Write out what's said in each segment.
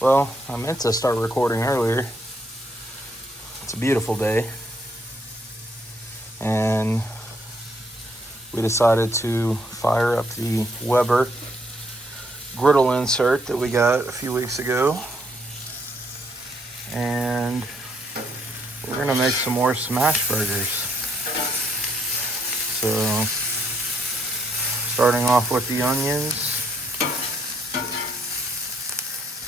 Well, I meant to start recording earlier. It's a beautiful day. And we decided to fire up the Weber griddle insert that we got a few weeks ago. And we're gonna make some more smash burgers. So, starting off with the onions.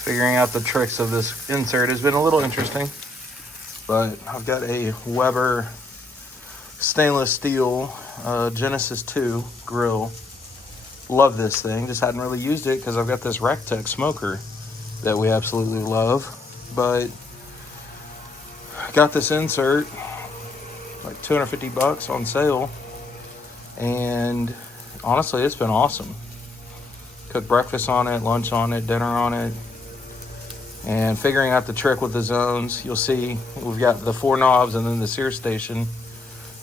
Figuring out the tricks of this insert has been a little interesting, but I've got a Weber stainless steel Genesis 2 grill. Love this thing. Just hadn't really used it because I've got this Rectech smoker that we absolutely love. But I got this insert like $250 on sale, and honestly, it's been awesome. Cooked breakfast on it, lunch on it, dinner on it. And figuring out the trick with the zones, you'll see we've got the 4 knobs and then the sear station.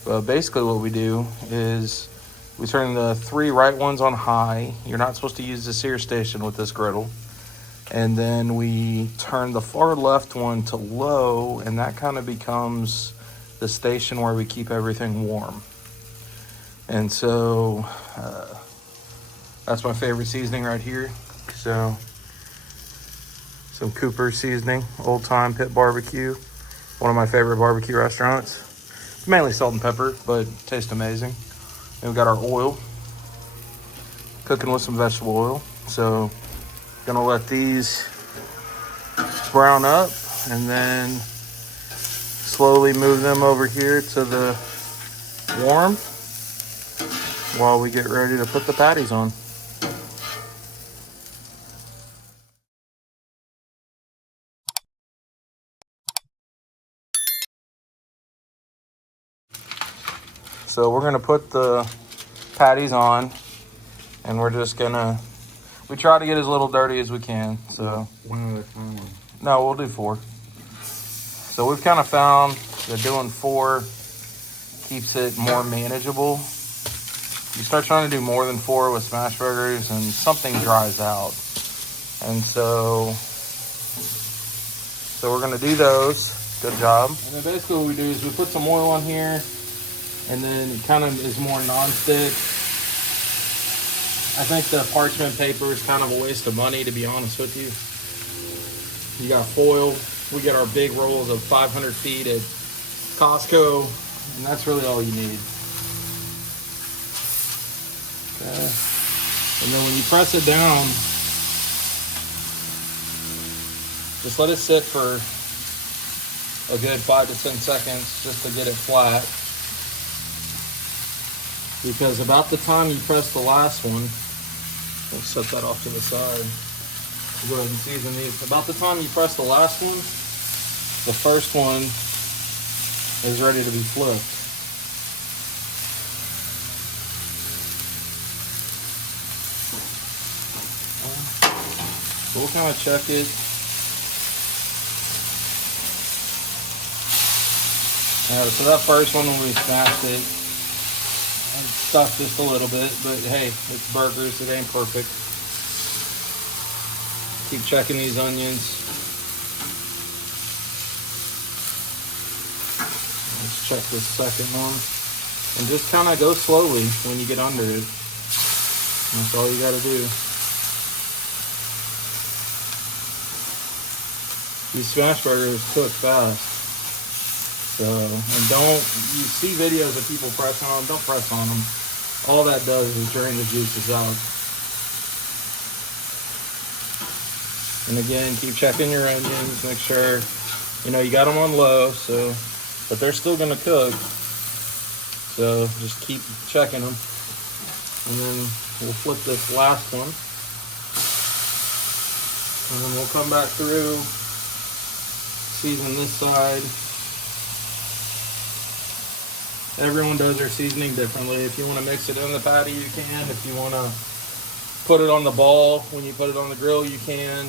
But basically what we do is we turn the 3 right ones on high. You're not supposed to use the sear station with this griddle. And then we turn the far left one to low, and that kind of becomes the station where we keep everything warm. And so that's my favorite seasoning right here. So some Cooper seasoning, Old Time Pit Barbecue, one of my favorite barbecue restaurants. It's mainly salt and pepper, but it tastes amazing. And we've got our oil, cooking with some vegetable oil. So gonna let these brown up and then slowly move them over here to the warm while we get ready to put the patties on. So we're gonna put the patties on, and we're just gonna, we try to get as little dirty as we can. So one at a time. No, we'll do 4. So we've kind of found that doing 4 keeps it more manageable. You start trying to do more than 4 with smash burgers and something dries out. And so we're gonna do those. Good job. And then basically what we do is we put some oil on here, and then it kind of is more non-stick. I think the parchment paper is kind of a waste of money, to be honest with you. You got foil. We get our big rolls of 500 feet at Costco, and that's really all you need. Okay. And then when you press it down, just let it sit for a good 5 to 10 seconds just to get it flat. Because about the time you press the last one, let's set that off to the side. Go ahead and season these. About the time you press the last one, the first one is ready to be flipped. So we'll kind of check it. So that first one, when we smashed it, stuck just a little bit, but hey, it's burgers, it ain't perfect. Keep checking these onions. Let's check this second one. And just kind of go slowly when you get under it. That's all you gotta do. These smash burgers cook fast. So, and you see videos of people pressing on them, don't press on them. All that does is drain the juices out. And again, keep checking your onions, make sure, you got them on low, but they're still gonna cook. So just keep checking them. And then we'll flip this last one. And then we'll come back through, season this side. Everyone does their seasoning differently. If you want to mix it in the patty, you can. If you want to put it on the ball when you put it on the grill, you can.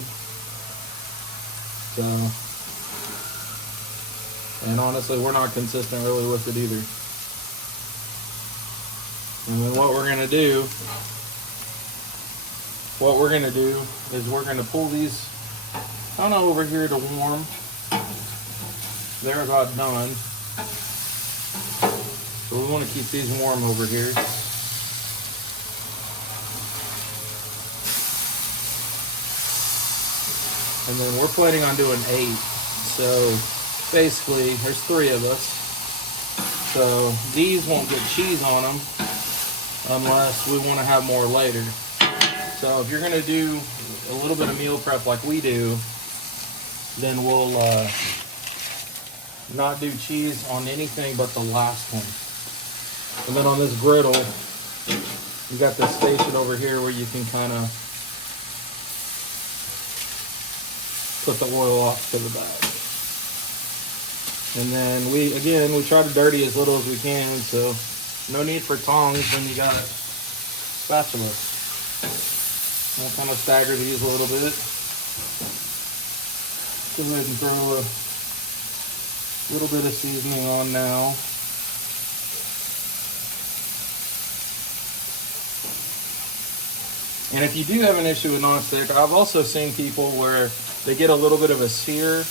So, and honestly, we're not consistent really with it either. And then what we're gonna do is we're gonna pull these kind of over here to warm. They're about done. So we want to keep these warm over here. And then we're planning on doing 8. So basically, there's 3 of us. So these won't get cheese on them unless we want to have more later. So if you're going to do a little bit of meal prep like we do, then we'll not do cheese on anything but the last one. And then on this griddle, you got this station over here where you can kind of put the oil off to the back. And then we try to dirty as little as we can, so no need for tongs when you got spatulas. We'll kind of stagger these a little bit. Go ahead and throw a little bit of seasoning on now. And if you do have an issue with nonstick, I've also seen people where they get a little bit of a sear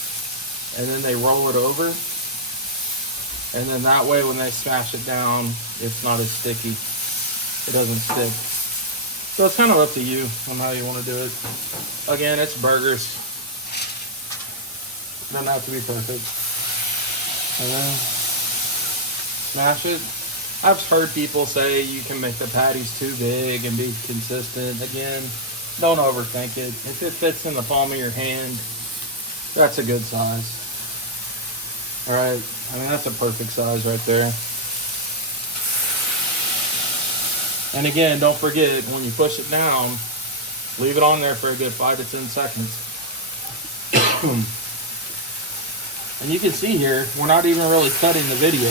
and then they roll it over. And then that way when they smash it down, it's not as sticky. It doesn't stick. So it's kind of up to you on how you want to do it. Again, it's burgers. Doesn't have to be perfect. And then smash it. I've heard people say you can make the patties too big and be consistent. Again, don't overthink it. If it fits in the palm of your hand, that's a good size. All right, I mean, that's a perfect size right there. And again, don't forget, when you push it down, leave it on there for a good 5 to 10 seconds. And you can see here, we're not even really cutting the video.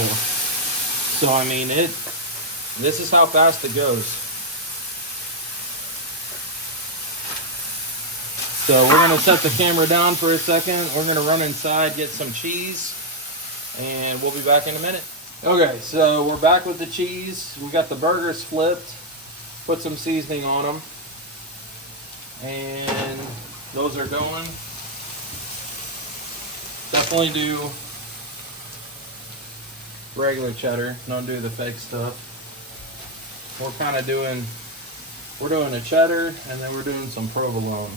So, I mean, this is how fast it goes. So we're gonna set the camera down for a second. We're gonna run inside, get some cheese, and we'll be back in a minute. Okay, so we're back with the cheese. We got the burgers flipped, put some seasoning on them, and those are going. Definitely do regular cheddar, don't do the fake stuff. We're doing a cheddar, and then we're doing some provolone.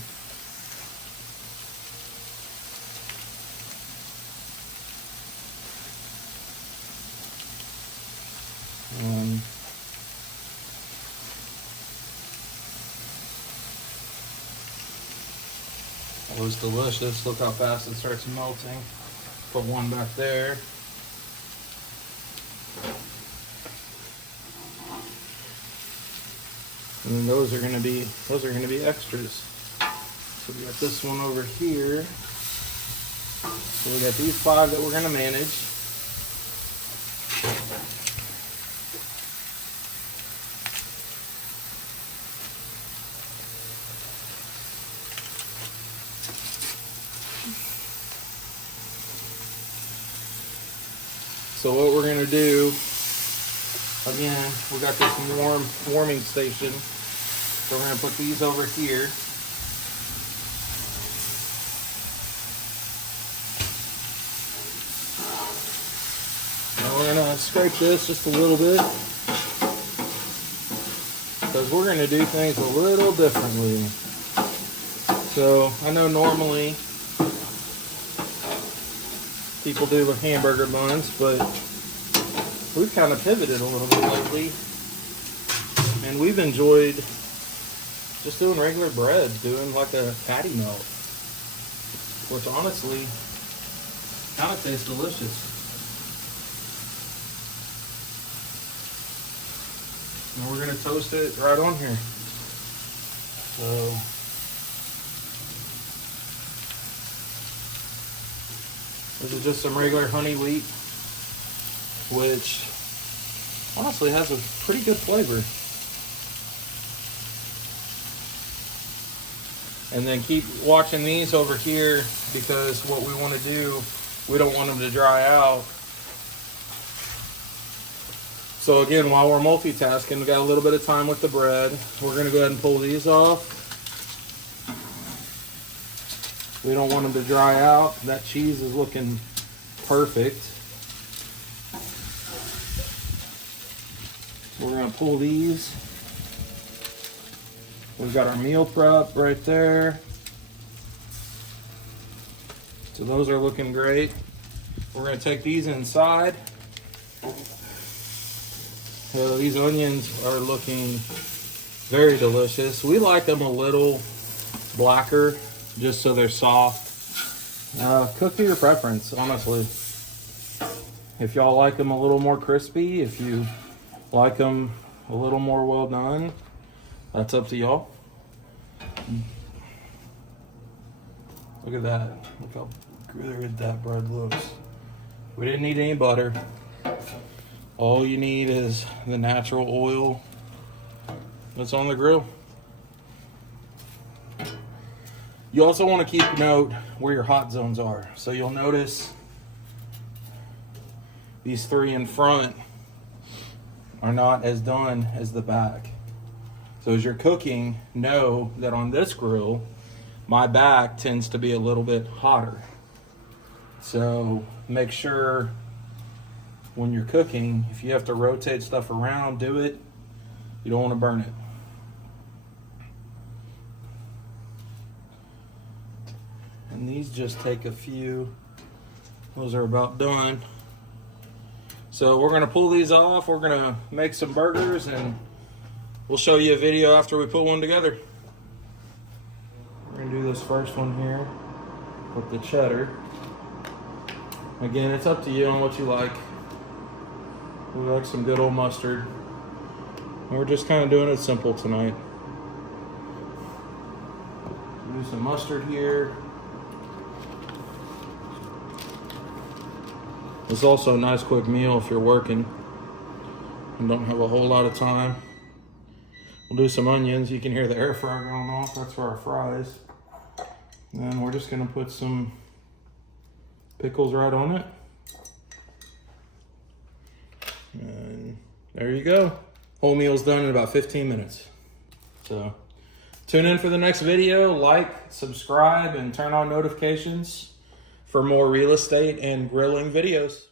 That was delicious. Look how fast it starts melting. Put one back there. And then those are gonna be extras. So we got this one over here. So we got these 5 that we're gonna manage. So what we're gonna do, again, we got this warming station. So we're gonna put these over here. Now we're gonna scrape this just a little bit, because we're gonna do things a little differently. So I know normally people do with hamburger buns, but we've kind of pivoted a little bit lately, and we've enjoyed just doing regular bread, doing like a patty melt, which honestly kind of tastes delicious. And we're gonna toast it right on here. So this is just some regular honey wheat, which honestly has a pretty good flavor. And then keep watching these over here, because what we want to do, we don't want them to dry out. So again, while we're multitasking, we got a little bit of time with the bread. We're going to go ahead and pull these off. We don't want them to dry out. That cheese is looking perfect. We're gonna pull these. We've got our meal prep right there. So those are looking great. We're gonna take these inside. These onions are looking very delicious. We like them a little blacker, just so they're soft. Cook to your preference, honestly. If y'all like them a little more crispy, if you like them a little more well done, that's up to y'all. Look at that. Look how good that bread looks. We didn't need any butter. All you need is the natural oil that's on the grill. You also want to keep note where your hot zones are. So you'll notice these three in front are not as done as the back. So as you're cooking, know that on this grill, my back tends to be a little bit hotter. So make sure when you're cooking, if you have to rotate stuff around, do it. You don't want to burn it. And these just take a few. Those are about done. So we're gonna pull these off. We're gonna make some burgers and we'll show you a video after we put one together. We're gonna do this first one here with the cheddar. Again, it's up to you on what you like. We like some good old mustard. And we're just kind of doing it simple tonight. Do some mustard here. It's also a nice quick meal if you're working and don't have a whole lot of time. We'll do some onions. You can hear the air fryer going off. That's for our fries. And then we're just gonna put some pickles right on it. And there you go. Whole meal's done in about 15 minutes. So tune in for the next video. Like, subscribe, and turn on notifications for more real estate and grilling videos.